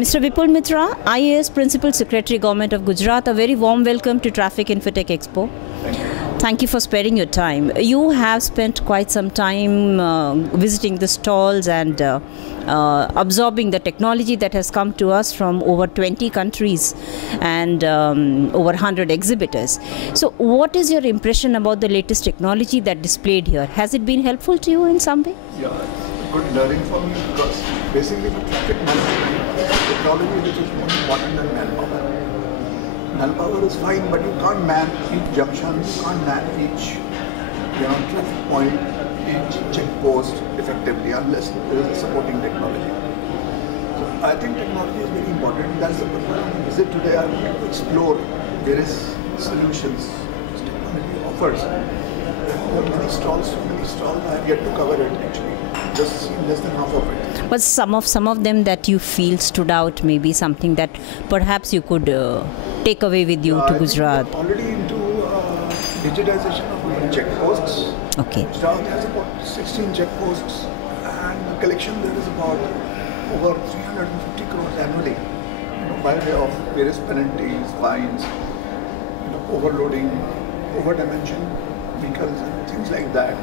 Mr. Vipul Mitra, IAS Principal Secretary Government of Gujarat, a very warm welcome to Trafficinfratech Expo. Thank you for sparing your time. You have spent quite some time visiting the stalls and absorbing the technology that has come to us from over 20 countries and over 100 exhibitors. So what is your impression about the latest technology that displayed here? Has it been helpful to you in some way? Yeah, it's good learning for me because basically for traffic management, technology which is more important than manpower. Manpower is fine, but you can't man each junction, you can't man each traffic point, each check post effectively unless there is a supporting technology. So I think technology is very important. That's the purpose of the visit today. I want to explore various solutions which technology offers. There are many stalls, I have yet to cover it actually. Just seen less than half of it. But some of them that you feel stood out, maybe something that perhaps you could take away with you to Gujarat. We're already into digitization of checkposts. Okay. Gujarat has about 16 checkposts, and the collection there is about over 350 crores annually, by way of various penalties, fines, overloading, over-dimension vehicles, and things like that.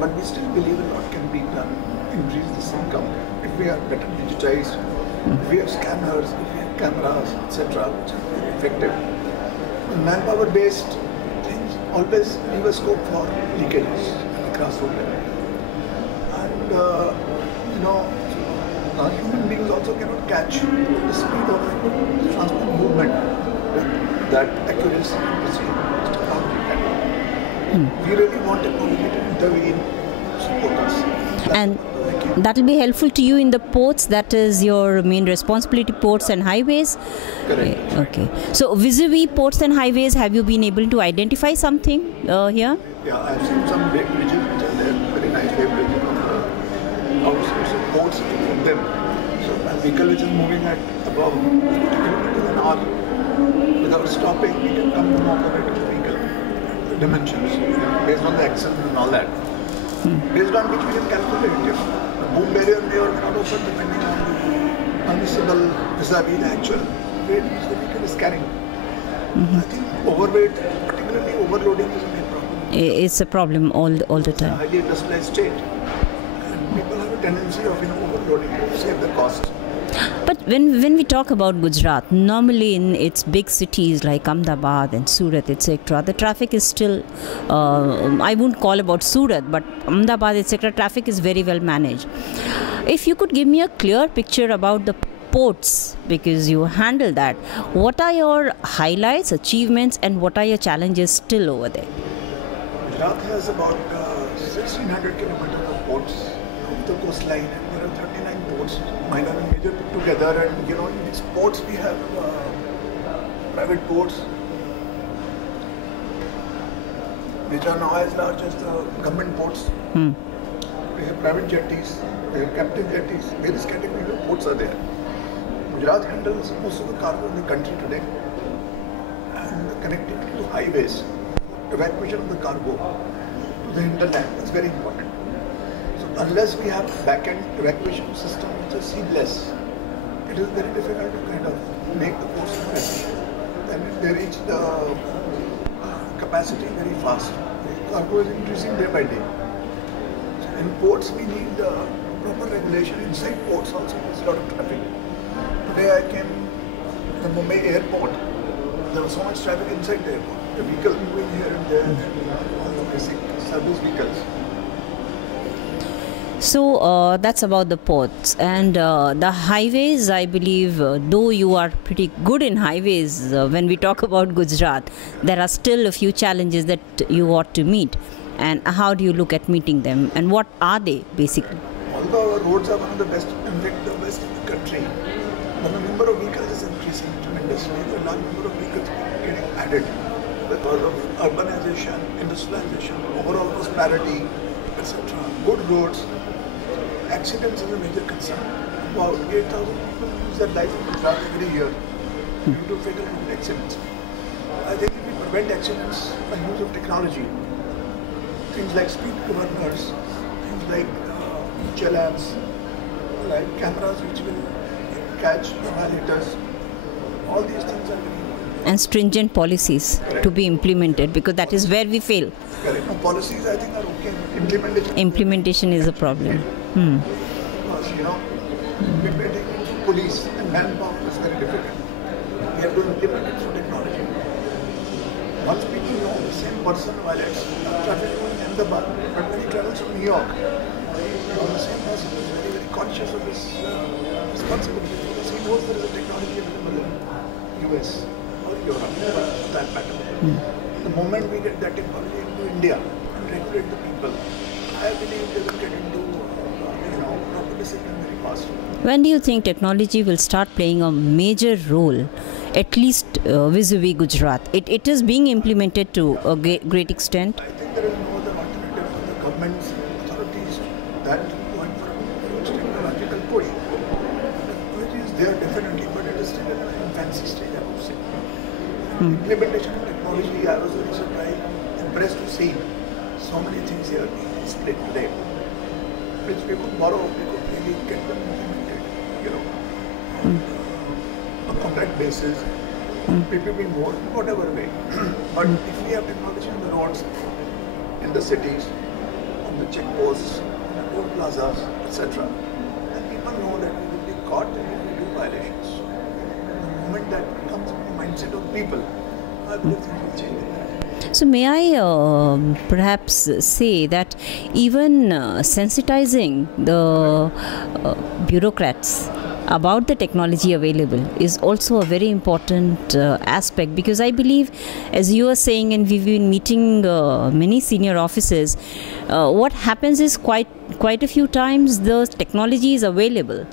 But we still believe a lot can be done, increase this income if we are better digitized, if we have scanners, if we have cameras, etc., which are very effective. Manpower-based things always leave a scope for leakages at the grassroots level. And human beings also cannot catch the speed of transport movement with that accuracy and precision which technology can. We really want technology to intervene, support us. And that will be helpful to you in the ports, that is your main responsibility, ports and highways? Correct. Okay. So vis-a-vis ports and highways, have you been able to identify something here? Yeah, I've seen some big bridges which are there, very nice big bridges on the outskirts of ports from them. So a vehicle which is moving at above 50 kilometers an hour without stopping, we can come to operate the vehicle. Dimensions based on the axle and all that, based on which we can calculate if the boom barrier may or may not open depending on the permissible vis-a-vis the actual weight which the vehicle is carrying. I think overweight, particularly overloading, is a main problem. It's a problem all the time. It's a highly industrialized state, and people have a tendency of overloading to save the cost. But when we talk about Gujarat, normally in its big cities like Ahmedabad and Surat, etc., the traffic is still, I won't call about Surat, but Ahmedabad, etc., traffic is very well managed. If you could give me a clear picture about the ports, because you handle that, what are your highlights, achievements, and what are your challenges still over there? Gujarat has about 1,600 kilometers of ports of the coastline, and there are 39 ports, minor and major put together. And in these ports we have private ports which are now as large as the government ports. We have private jetties, we have captive jetties, various categories of ports are there. Gujarat handles most of the cargo in the country today, and the connectivity to highways, evacuation of the cargo to the hinterland is very important. Unless we have back-end evacuation system which is seamless, it is very difficult to kind of make the ports more efficient. And they reach the capacity very fast. The cargo is increasing day by day. So in ports, we need proper regulation inside ports also. There's a lot of traffic. Today I came to the Mumbai airport. There was so much traffic inside the airport. The vehicles moving here and there, all the basic service vehicles. So that's about the ports and the highways. I believe though you are pretty good in highways, when we talk about Gujarat, there are still a few challenges that you ought to meet. And how do you look at meeting them, and what are they basically? Although our roads are one of the best, in fact the best in the country, but the number of vehicles is increasing tremendously. The large number of vehicles getting added because of urbanization, industrialization, overall prosperity, etc. Good roads. Accidents is a major concern. About 8,000 people lose their life in Gujarat every year due to fatal road accidents. I think if we prevent accidents by use of technology, things like speed governors, things like chalams, like cameras which will catch the violators. All these things are very important. And stringent policies to be implemented, because that is where we fail. Correct. No, policies I think are okay. Implementation is a problem. Because, implementing police and manpower is very difficult. We have to implement it through technology. Once people know the same person violates traffic rules in Ahmedabad, but when he travels from New York, the same person is very, very conscious of his responsibility, because he knows there is a technology available in US or Europe, for that matter. The moment we get that technology into India and regulate the people, I believe they will get into proper discipline very fast. When do you think technology will start playing a major role, at least vis-a-vis Gujarat? It is being implemented to a great extent. I think there is no other alternative for the governments and authorities than going for a huge technological push. Technology is there definitely, but it is still in an infancy stage, I would say. Implementation of technology, I was very surprised, impressed to see so many things here being displayed today, which we could borrow, we could really get them implemented, on a contract basis, PPP mode, whatever way. But if we have technology on the roads, in the cities, on the checkposts, on the toll plazas, etc., then people know that we will be caught if we do violations. The moment that becomes the mindset of people, I believe things will change in that. So may I perhaps say that even sensitizing the bureaucrats about the technology available is also a very important aspect, because I believe, as you are saying, and we've been meeting many senior officers, what happens is quite a few times the technology is available.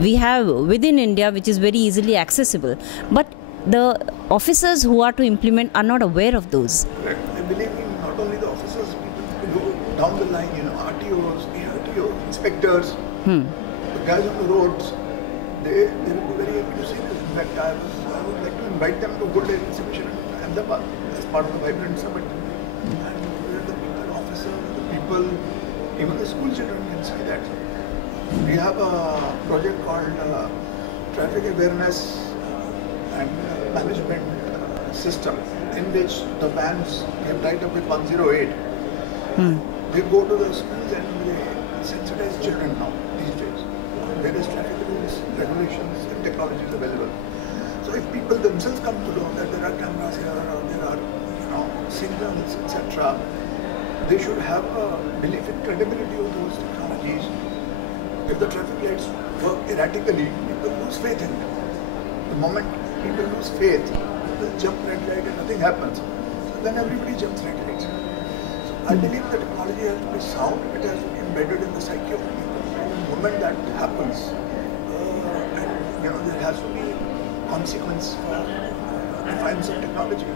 We have within India, which is very easily accessible, but the officers who are to implement are not aware of those. Correct. I believe not only the officers, people who go down the line, RTOs, ARTOs, inspectors, the guys on the roads, they will be very happy to see this. In fact, I would like to invite them to a good day exhibition in Ahmedabad as part of the Vibrant Summit. And where the people, officers, the people, even the school children can see that. We have a project called Traffic Awareness and Management System, in which the vans, we have tied up with 108. They go to the schools and they sensitize children now, these days. Various traffic rules, regulations and technologies available. So if people themselves come to know that there are cameras here or there are signals, etc., they should have a belief in credibility of those technologies. If the traffic lights work erratically, people lose faith in them. The moment people lose faith, people jump red light and nothing happens. So then everybody jumps red lights. So I believe the technology has to be sound, it has to be embedded in the psyche of the people. The moment that happens, there has to be consequence for defiance of technology,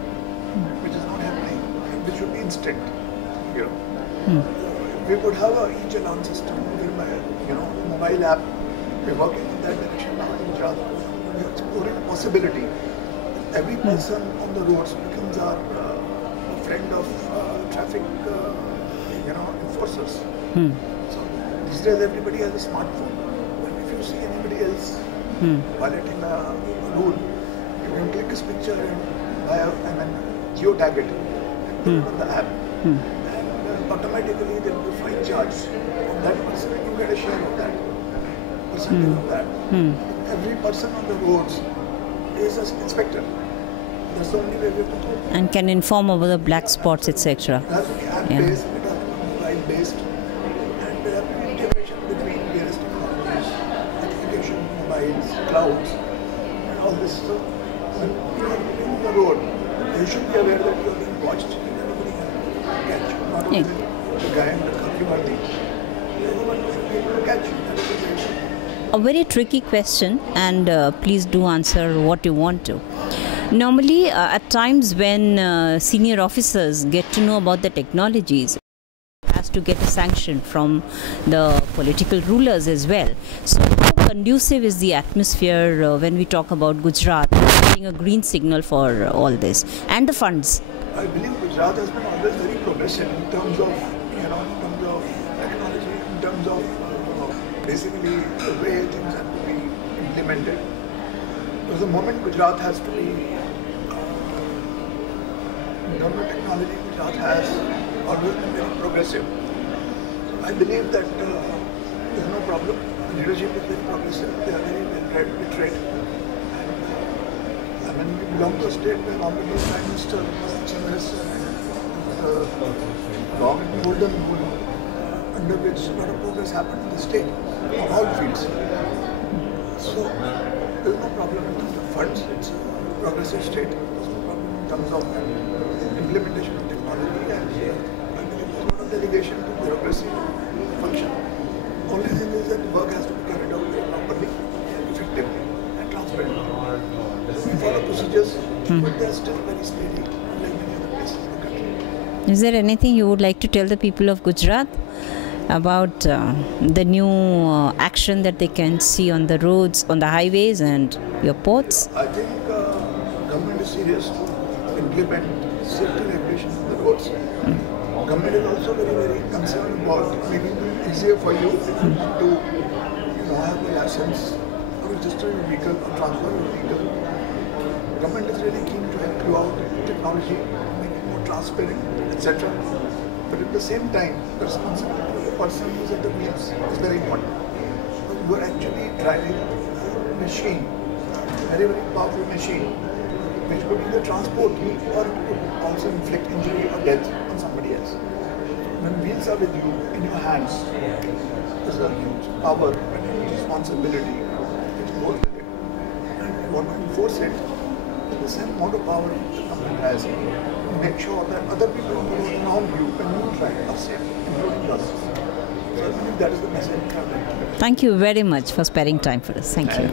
which is not happening, and which should be instant. We could have a e-challan system whereby, mobile app. We're working in that direction now in Gujarat. We're exploring a possibility. Every person on the roads becomes a friend of traffic, enforcers. So these days everybody has a smartphone. But if you see anybody else violating a rule, you can click his picture and geotag it and put it on the app. And automatically there will be a fine charge on that person and you get a share of that, percentage of that. Every person on the roads is an inspector. That's the only way we have to go. And can inform over the black spots, etc. It has to be app-based, it has to be mobile-based, and there has to be integration between various technologies, application, mobiles, clouds, and all this. So when you are moving on the road, you should be aware that you are being watched and everybody can catch you. Not only the guy in the Kakiwadi. Everyone should be able to catch you. That is the way. A very tricky question, and please do answer what you want to. Normally, at times when senior officers get to know about the technologies, it has to get a sanction from the political rulers as well. So how conducive is the atmosphere when we talk about Gujarat getting a green signal for all this and the funds? I believe Gujarat has been always very progressive in terms of, technology, in terms of basically the way things have to be implemented. Because the moment Gujarat has to be government technology, Gujarat has always been very progressive. I believe that there is no problem. The leadership is very progressive. They are very well literate. And when we belong to a state where Honorable Prime Minister, Chief Minister, long and golden rule under which a lot of progress happened in the state on all fields. So there is no problem in terms of funds. It's a progressive state. There's no problem in terms of implementation of technology, and I believe there's a lot of delegation to bureaucracy function. Only thing is that the work has to be carried out very properly, effectively, and transparently. We follow procedures, but they're still very steady, like many other places in the country. Is there anything you would like to tell the people of Gujarat about the new action that they can see on the roads, on the highways and your ports? I think government is serious to implement safety regulations on the roads. Government is also very, very concerned about making it easier for you to have a license or register your vehicle or transfer your vehicle. Government is really keen to help you out with technology, make it more transparent, etc. But at the same time, the responsibility of the person who is at the wheels is very important. Because you are actually driving a machine, a very, very powerful machine, which could either transport you or it could also inflict injury or death on somebody else. When wheels are with you, in your hands, there's a huge power and a huge responsibility which goes with it. And you want to enforce it with the same amount of power the government has to make sure that other people on the road around you when you drive are safe, including yourself. So I believe that is the message. Thank you very much for sparing time for us. Thank you.